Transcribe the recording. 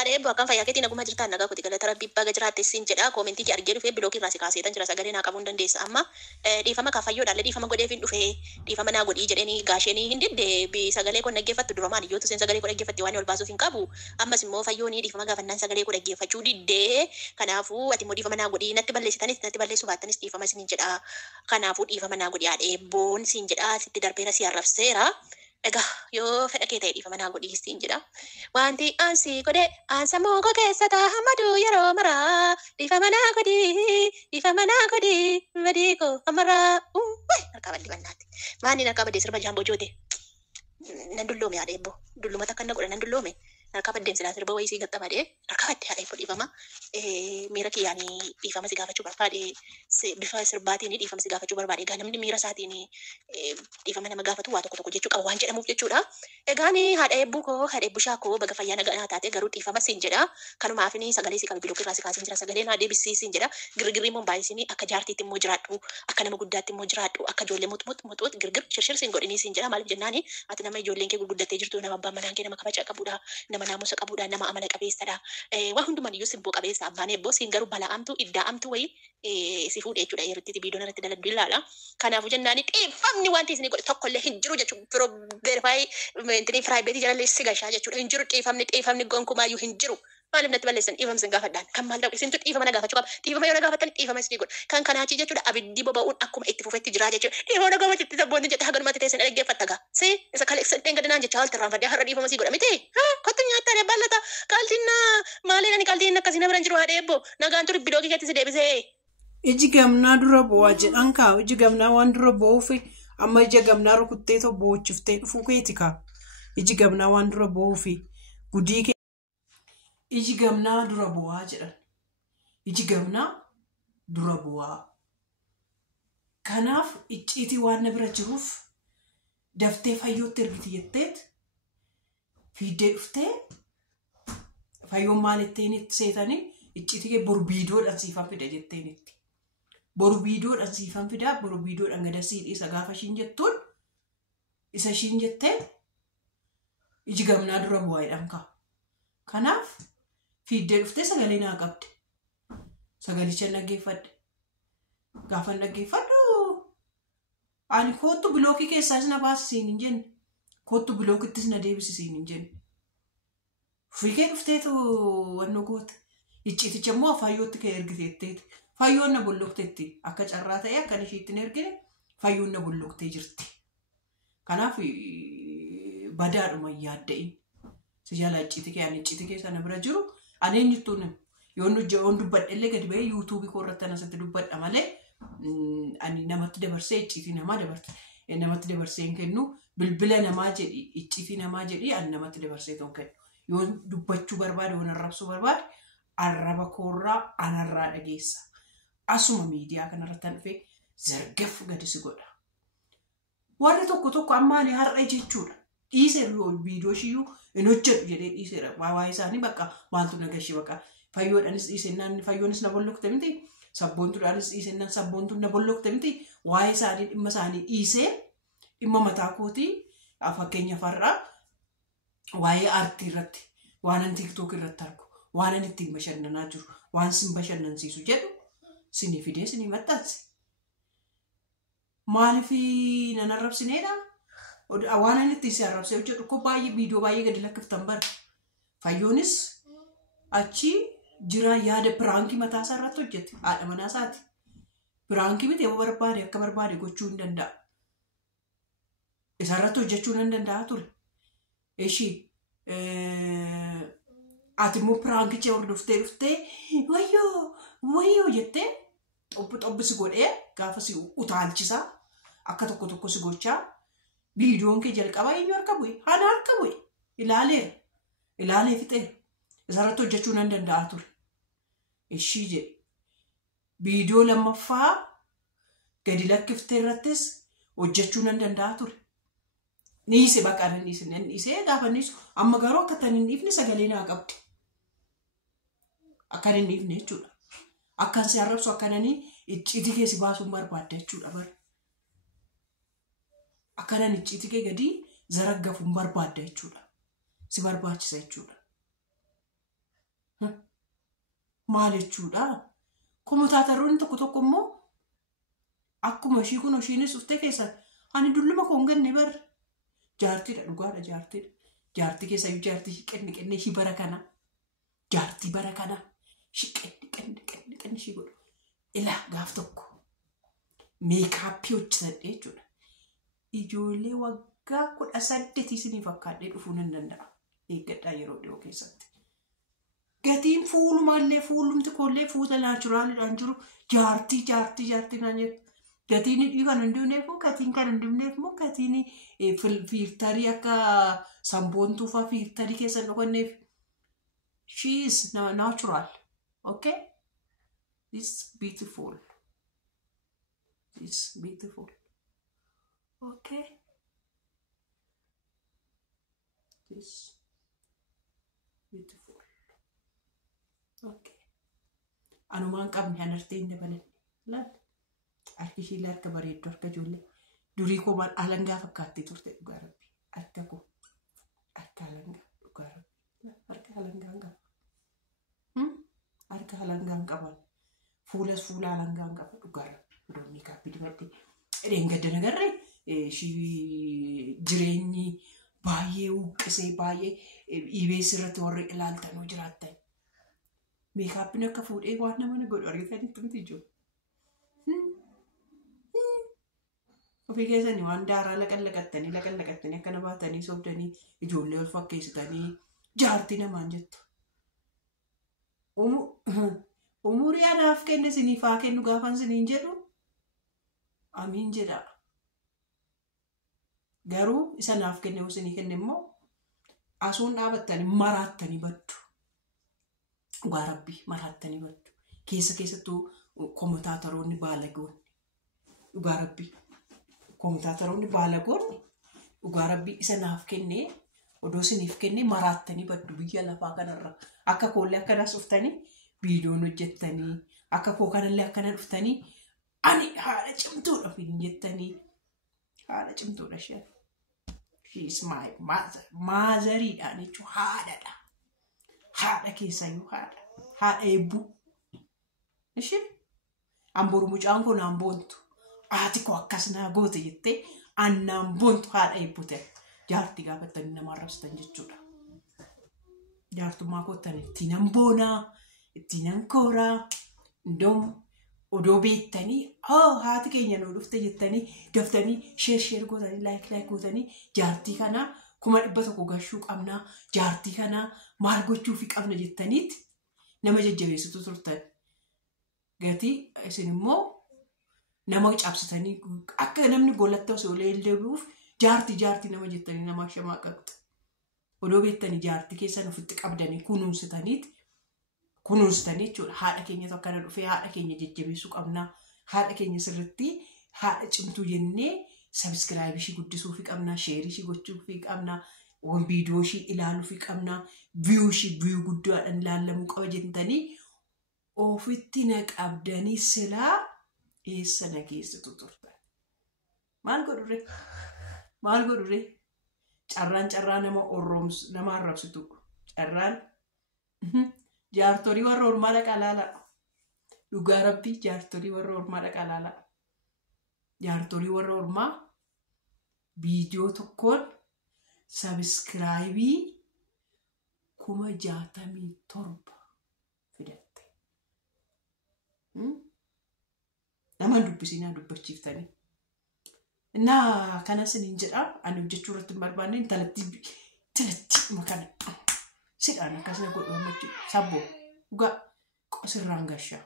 Haadha eebboo akkam fayyaa keetiin naguma jirtaan nagaa kooti galata rabbii baga jiraatte siin jedha koomentii kee argee dhufee bilookii irraa si kaaseetan jira sagalee naa qabuun dandeessa amma dhiifama kaafayyoodhaalle dhiifama godheefiin dhufee dhiifama naa godhii jedhanii gaasheenii hin didde sagalee koo dhaggeeffattu durumaan iyyootu seen sagalee koo dhaggeeffatti waan ol baasuuf hin qabu ammas immoo fayyoonii dhiifama gaafannaan sagalee koo dhaggeeffachuu diddee kanaafuu ati immoo dhiifama naa godhii natti balleessitanis natti balleessuu baattanis dhiifama siin jedha kanaafuu dhiifama naa godhii haadha eebboon siin jedha sitti darbeera si arrabseera. Egaa yoo fedha kee ta'e dhiifama naa godhii siin jedha. Wanti ansi godhe ansa muka keessa taa'amadu yeroo maraa dhiifama naa godhii badii koo amaraa. Harkaa balli bannaatti. Maanni harkaa baddee sirba jaamboo joote. Nan dulloome haadha eebboo. Dulluma takka na godha nan dulloome. Harkaa baddeen silaa sirba wayii sii gaxxamadee harkaa baddee haadha eebboo dhiifama. Miira kiyyaanii dhiifama si gaafachuu barbaade bifa sirbaatiin dhiifama si gaafachuu barbaade egaa namni miira isaatiin dhiifama nama gaafatu waa tokko jechuu qaba waan jedhamuuf jechuudha. Egaan haadha eebbuu koo haadha eebbushaa koo baga fayyaa nagaa taate garuu dhiifama siin jedha. Kanumaaf sagalee si qabe bilookii irraa si kaasin jira sagalee naa deebisii siin jedha. Girgirrii immoo baay'isin akka jaartiitti immoo jiraadhu akka nama guddaatti immoo jiraadhu akka ijoollee muxmuxmuxuut girgir shirshir siin godhinii siin jedha maaliif jennaani ati nama ijoolleen kee gurguddattee jirtu nama abbaan manaan kee nama kabaja qabudha nama naamusa qabudha nama amala qabeessadha. Waa hundumaan iyyuu simboo qabeessa abbaan eebboo siin garuu bala'amtu iddaa'amtu wayii si fuudhee jechuudha yerootti biidoon irratti daladdu ilaala. Kanaafuu jennaani dhiifamni wanti isin godhe tokkollee hin jiru jechuudha. Firoo verifaayi firaayibeetii jalallee si gashaa jechuudha. Hin jiru dhiifamni gonkumaayyuu hin jiru. Maaliif natti balleessan dhiifama sin gaafadhaan kan maal ta'u isintu dhiifama na gaafachuu qaba. Dhiifama yoo na gaafattan dhiifama isin godha. Kan kanaachi jechuudha abiddi boba'uun akkuma itti fufetti jira jechuudha. Dhiifama na gaafachitti sabboonni jette hagalumatti teessan dhaggeeffatta gaa. Si isa kaleessadheen gadanaan jecha wal tarraanfadee har'a dhiifama si godha miti. Kottu nyaattaan baallata qaaltiin maaliin ani qaaltiin akkasii na biran jiru haadha eebboo nagaan turi bilookii keetti si deebisee. Iji gamnaa dura bu'aa jedhan kaa iji gamnaa waan dura bu'uuf amma ija gamnaa rukuttee tokko boochiftee dhufuu keeti kaa iji gamnaa waan dura bu'uuf gudii kee iji gamnaa dura bu'aa jedhan iji gamnaa dura bu'aa kanaaf icciitii waan na bira jiruuf daftee fayyootti ergiti jetteet fiiddee dhuftee fayyoon maal ittiin itti seetanii icciitii kee borbiidoodhaan siifan fida jetteenitti. Borbiidoodhaan siifan fidaa borbiidoodhaan gada siidhiisa gaafa ishiin jettuun isa ishiin jettee iji gamnaa dura bu'aa jedhan kaa. Kanaaf fiiddee dhuftee sagalee naa qabde. Sagalicha dhaggeeffadhe. Gaafa dhaggeeffadhu ani kootu bilookii keessaas na baasisiin hin jenne. Kootu bilookittis na deebisisiin hin jenne. Fiigee dhufteetu wanno goote. Icciiticha immoo fayyootti kee ergiteetteeti. Fayyoon na bollokteetti akka carraa ta'e akka ishiitti hin ergine fayyoon na bolloktee jirti. Kanaaf badaadhuma yaadda'in. Si jala icciitii kee ani icciitii kee sana bira jiru ani eenyuttuun yoon dubbadhe illee gadi ba'ee yuutuubii koo irratti anasitti dubbadha malee ani namatti dabarsee icciitii namaa dabarte. Namatti dabarsee hin kennu bilbila namaa jedhi icciitii namaa jedhi ani namatti dabarsee ta'uu kennu. Yoon dubbachuu barbaade yoon arrabsuu barbaade arraba koorraa anarraa dhageessa. Asuma miidiyaa kanarratti dhufee zargaf gadi si godha. Warri tokko ammaanii har'a jechuudha. Dhiisee viidiyoo shiyyuu hin hojjetu jedhee dhiiseera. Waa'ee isaanii bakka maaltu nagashii bakka fayyoodhaanis dhiisennaan fayyoonis na bollokte miti. Sabboontuudhaanis dhiisennaan sabboontuun na bollokte miti. Waa'ee isaanii dhimma isaanii dhiisee dhimma mataa kootii fakkeenyaaf har'aa waa'ee aartii irratti waan ani TikTok irratti argu waan ani ittiin bashannanaa jiru waan sin bashannansiisu jedhu sinii fidee sinii maxxanse. Maaliif nan arrabsineedha? Waan ani ittiin si arrabsee hojjedhu koo baay'ee viidiyoo baay'ee gadi lakkiftan bara. Fayyoonis achi jira yaada piraankii mataa isaa irratti hojjete haadha manaa isaati. Piraankii miti yoo barbaade akka barbaade gochuu hin danda'a. Isa irratti hojjechuu nan danda'a ture. Ishii ati immoo piraankicha hordoftee wayyoo jettee xobbi si godhee gaafa si utaalchisaa akka tokko si gochaa viidiyoon kee jalqabaa eenyu harka bu'e haala harka bu'e ilaalee fixee isa irratti hojjechuu nan danda'a ture. Ishii jedhe viidiyoo lammaffaa gadi lakkiftee irrattis hojjechuu nan danda'a ture. Niise bakka nan dhiisee gaafa niisu amma garuu akka tan hin dhiifne sagalee naa qabdi. Akka hin dhiifne jechuudha. Akkan si arrabsu akkananii icciitii kee si baasuun barbaadda jechuudha bara. Akkanan icciitii kee gadi zaraggafuun barbaadda jechuudha. Si barbaachisa jechuudha. Maal jechuudha? Kommentaataroonni tokko immoo akkuma ishii kun ishiinis dhuftee keessa ani dulluma koon ganne bar jaartiidha dhugaadha jaartiidha. Jaartii keessa jaartii qenne ishii bara kana. Jaartii bara kana qenne ishii godhu. Ilaa gaaf tokko meekaappii hojjetadhee jechuudha. Ijoollee waggaa 18 isinii fakkaadhee dhufuu nan danda'a. Eeggadhaa yeroo dhiyoo keessatti. Gatiin fuulumallee fuulumti kollee fuula naachuraaliidhaan jiru jaartii naan jettu. Gatiin hidhii kan hin dhumneef moo gatiin kan hin dhumneef moo gatiin fiiltarii akka samboontuu fa'aa fiiltarii keessa dhokanneef. She is natural. Okay? This beautiful. This beautiful. Okay? This beautiful. Okay. Anumaan qabne anartee hin dabalanne. Laal. Harki ishee harka bareeddu harka ijoollee. Durii koo maal alangaa fakkaattee turte dhugaa rabbi. Harka koo. Harka alangaa dhugaa rabbi. Harka alangaan qaba. Harka alangaan qaban. Fuulas fuula alangaan qaba dhugaa rabbi. Doonii kaappii dibadhee. Gadda nagarree jireenyi baay'ee uqqisee baay'ee EBS irratti warri ilaaltanuu jiraattan. Meekaappiin akka fuudhee waan nama godhu argitanitti miti jiru. Ofii keessanii waan daaraa laqallaqattanii akkana baatanii sobdanii ijoollee ol fakkeessitanii jaartii namaan jettu. Umurii anaaf kenne isiniif haa kennu gaafan isiniin jedhu amiin jedha. Garuu isa naaf kenne isinii kenne immoo asuun dhaabattanii maraattanii baddu. Dhugaa rabbii maraattanii baddu. Keessattuu kommentaataroonni baalagoonni. Dhugaa rabbii. Kommentaataroonni baalagoonni dhugaa rabbii isa naaf kennee odoo isiniif kennee maraattanii baddu biyya lafaa kanarra. Akka koollee akkanas dhuftanii viidiyoon hojjettanii akka koo kanallee akkana dhuftanii ani haadha cimtuudha fiin jettanii haadha cimtuudha isheen. She is my mother. Maazariidhaan jechuun haadhadha. Haadha keessayyuu haadha. Haadha eebbuu. Isheen amboru mucaan kun amboontu. Haati koo akkas naa goote jettee annaan boontu haadha eebbute. Jaartii gaafatanii nama arrabsitan jechuudha. Jaartummaa kootan ittiin amboonaa, ittiin ankooraa, indoom odoo beektanii haati keenya nuu dhufte jettanii daftanii sheer gootanii laayik gootanii jaartii kanaa 100 gashuu qabnaa, jaartii kanaa maal gochuufi qabna jettaniitti nama jajjabeessitu turtan. Gatii isin immoo nama cabsitanii akka namni golatta osoo leelleebuuf jaartii nama jettanii nama shamaa qabdu. Odoo beektanii jaartii keessan ofitti qabdanii kunuunsitanii jechuudha. Haadha keenyatu akkana dhufee haadha keenya jajjabeessuu qabnaa. Haadha keenya sirriitti haadha cimtuu jennee subscribe ishii guddisuufi qabnaa, share ishii gochuufi qabnaa, viidiyoo ishii ilaaluufi qabnaa, view guddaadhaan ilaalamuu qaba jettanii ofitti na qabdanii silaa eessa na geessitu turtan. Maal godhurre? Carraan nama arrabsitu. Carraan jaartorii warra ormaa dhaqaa laala. Dhugaa rabbii jaartorii warra ormaa dhaqaa laala. Jaartorii warra ormaa viidiyoo tokkoon subscribe 67,000 fidatte. Nama dubbisinaa dubbachiiftanii. Naa kana siniin jedha ani hojjechuu irratti hin barbaanne talatti makana sidhaan akkasina godhu hammachu sabboo dhugaa qosirraan gashaa.